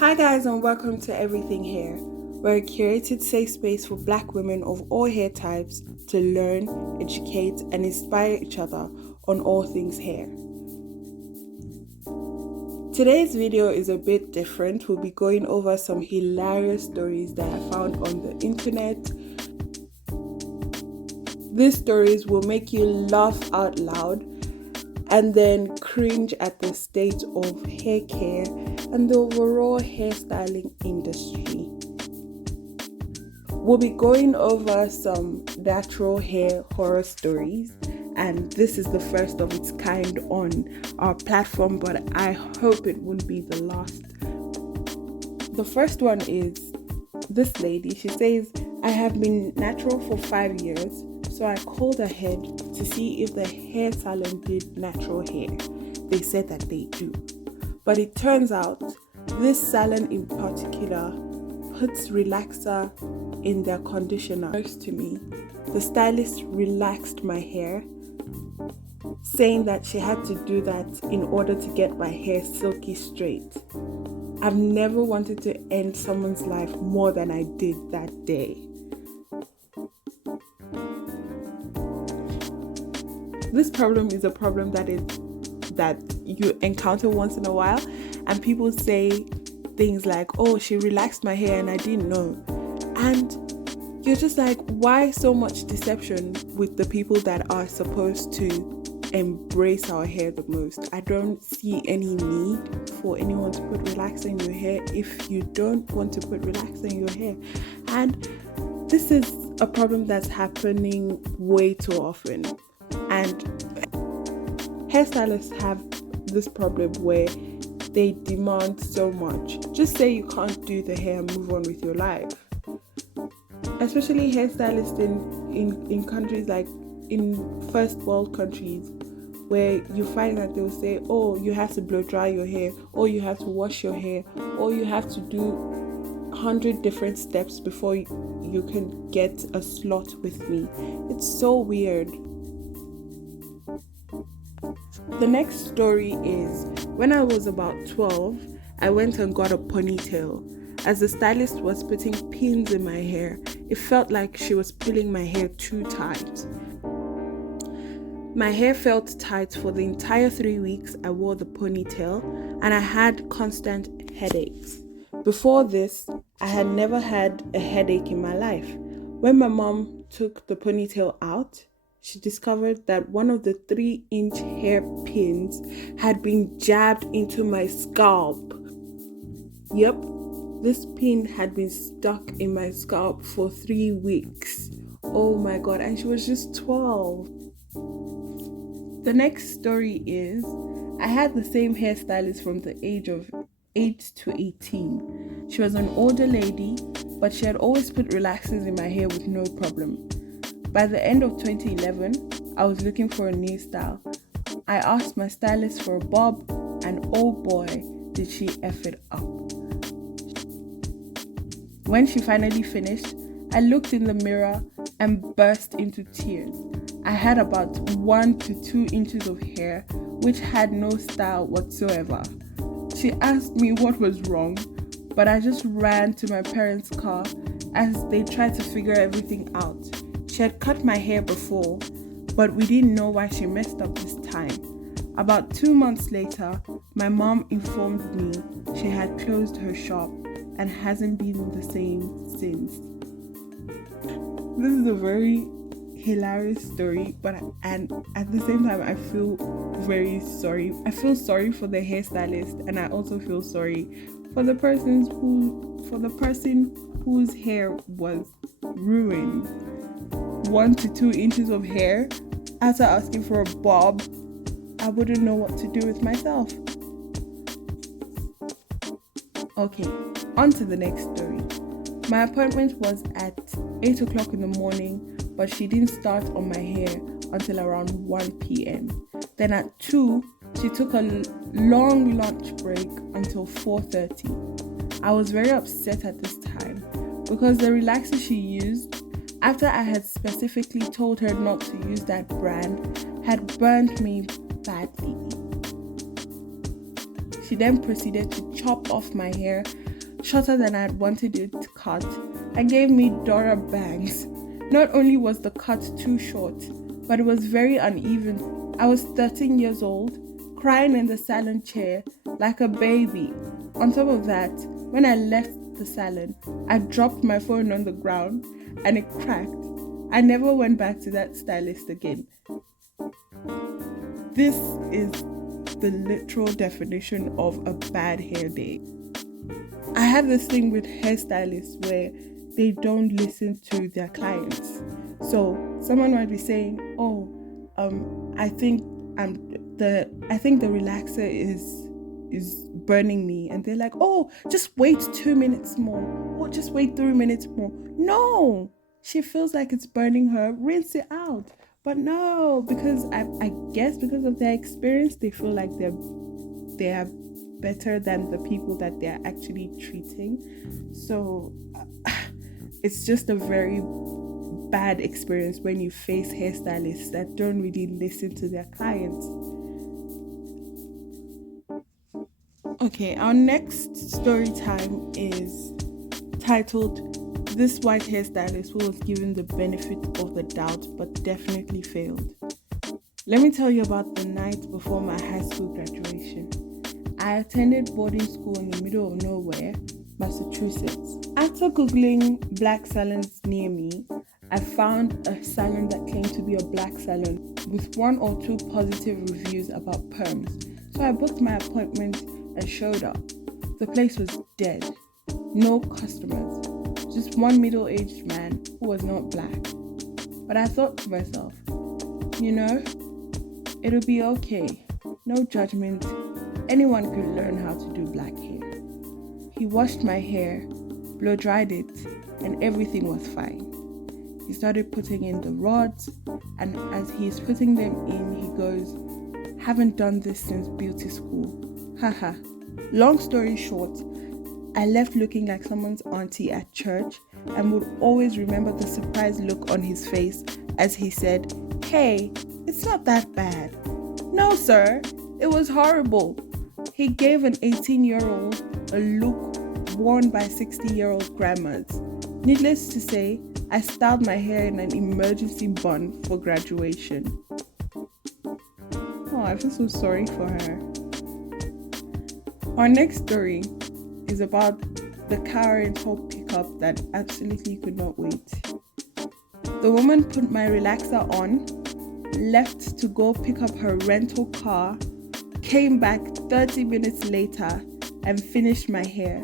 Hi guys and welcome to Everything Hair. We're a curated safe space for black women of all hair types to learn, educate and inspire each other on all things hair. Today's video is a bit different. We'll be going over some hilarious stories that I found on the internet. These stories will make you laugh out loud and then cringe at the state of hair care and the overall hairstyling industry. We'll be going over some natural hair horror stories, and this is the first of its kind on our platform, but I hope it won't be the last. The first one is this lady. She says, I have been natural for 5 years, so I called ahead to see if the hair salon did natural hair. They said that they do. But it turns out this salon in particular puts relaxer in their conditioner. Next to me, the stylist relaxed my hair, saying that she had to do that in order to get my hair silky straight. I've never wanted to end someone's life more than I did that day. This problem is a problem that you encounter once in a while, and people say things like, oh, she relaxed my hair and I didn't know. And you're just like, why so much deception with the people that are supposed to embrace our hair the most? I don't see any need for anyone to put relaxer in your hair if you don't want to put relaxer in your hair. And this is a problem that's happening way too often. And hairstylists have this problem where they demand so much. Just say you can't do the hair and move on with your life. Especially hairstylists in countries like in first world countries, where you find that they'll say, oh, you have to blow dry your hair, or you have to wash your hair, or you have to do 100 different steps before you can get a slot with me. It's so weird. The next story is, when I was about 12, I went and got a ponytail. As the stylist was putting pins in my hair, it felt like she was pulling my hair too tight. My hair felt tight for the entire 3 weeks I wore the ponytail, and I had constant headaches. Before this, I had never had a headache in my life. When my mom took the ponytail out, she discovered that one of the 3-inch hair pins had been jabbed into my scalp. Yep, this pin had been stuck in my scalp for 3 weeks. Oh my god, and she was just 12. The next story is, I had the same hairstylist from the age of 8 to 18. She was an older lady, but she had always put relaxers in my hair with no problem. By the end of 2011, I was looking for a new style. I asked my stylist for a bob, and oh boy, did she F it up. When she finally finished, I looked in the mirror and burst into tears. I had about 1 to 2 inches of hair, which had no style whatsoever. She asked me what was wrong, but I just ran to my parents' car as they tried to figure everything out. She had cut my hair before, but we didn't know why she messed up this time. About 2 months later, my mom informed me she had closed her shop and hasn't been the same since. This is a very hilarious story, and at the same time I feel very sorry. I feel sorry for the hairstylist, and I also feel sorry for the person whose hair was ruined. 1 to 2 inches of hair. After asking for a bob, I wouldn't know what to do with myself. Okay, on to the next story. My appointment was at 8 o'clock in the morning, but she didn't start on my hair until around 1 p.m. Then at 2, she took a long lunch break until 4:30. I was very upset at this time because the relaxer she used, after I had specifically told her not to use that brand, had burned me badly. She then proceeded to chop off my hair shorter than I had wanted it cut, and gave me Dora bangs. Not only was the cut too short, but it was very uneven. I was 13 years old, crying in the salon chair like a baby. On top of that, when I left the salon, I dropped my phone on the ground and it cracked. I never went back to that stylist again. This is the literal definition of a bad hair day. I have this thing with hairstylists where they don't listen to their clients. So someone might be saying, I think the relaxer is burning me, and they're like, oh, just wait 2 minutes more, or just wait 3 minutes more. No, she feels like it's burning her, rinse it out. But no, because I guess because of their experience, they feel like they are better than the people that they're actually treating. So it's just a very bad experience when you face hairstylists that don't really listen to their clients. Okay, our next story time is titled "This White Hairstylist Who Was Given the Benefit of the Doubt but Definitely Failed." Let me tell you about the night before my high school graduation. I attended boarding school in the middle of nowhere, Massachusetts. After Googling black salons near me, I found a salon that claimed to be a black salon with 1 or 2 positive reviews about perms. So I booked my appointment and showed up. The place was dead. No customers. Just one middle-aged man who was not black. But I thought to myself, it'll be okay. No judgment. Anyone could learn how to do black hair. He washed my hair, blow-dried it, and everything was fine. He started putting in the rods, and as he's putting them in, he goes, "Haven't done this since beauty school." Haha. Long story short, I left looking like someone's auntie at church and would always remember the surprised look on his face as he said, "Hey, it's not that bad." No, sir, it was horrible. He gave an 18-year-old a look worn by 60-year-old grandmas. Needless to say, I styled my hair in an emergency bun for graduation. Oh, I feel so sorry for her. Our next story is about the car rental pickup that absolutely could not wait. The woman put my relaxer on, left to go pick up her rental car, came back 30 minutes later and finished my hair.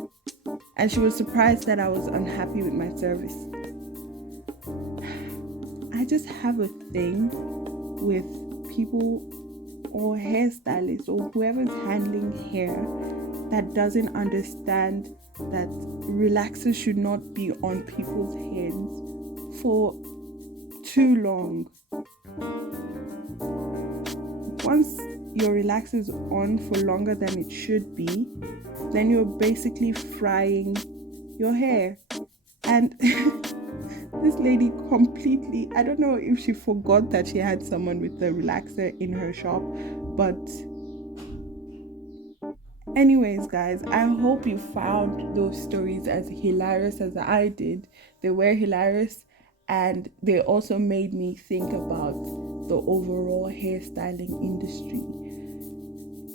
And she was surprised that I was unhappy with my service. I just have a thing with people or hairstylists or whoever's handling hair that doesn't understand that relaxers should not be on people's heads for too long. Once your relaxer is on for longer than it should be, then you're basically frying your hair. And this lady completely, I don't know if she forgot that she had someone with the relaxer in her shop, but anyways, guys, I hope you found those stories as hilarious as I did. They were hilarious, and they also made me think about the overall hairstyling industry.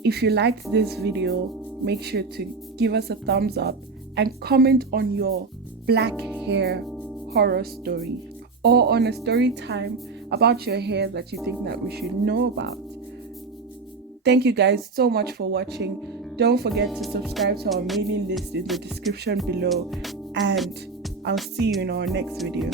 If you liked this video, make sure to give us a thumbs up and comment on your black hair horror story or on a story time about your hair that you think that we should know about. Thank you guys so much for watching. Don't forget to subscribe to our mailing list in the description below, and I'll see you in our next video.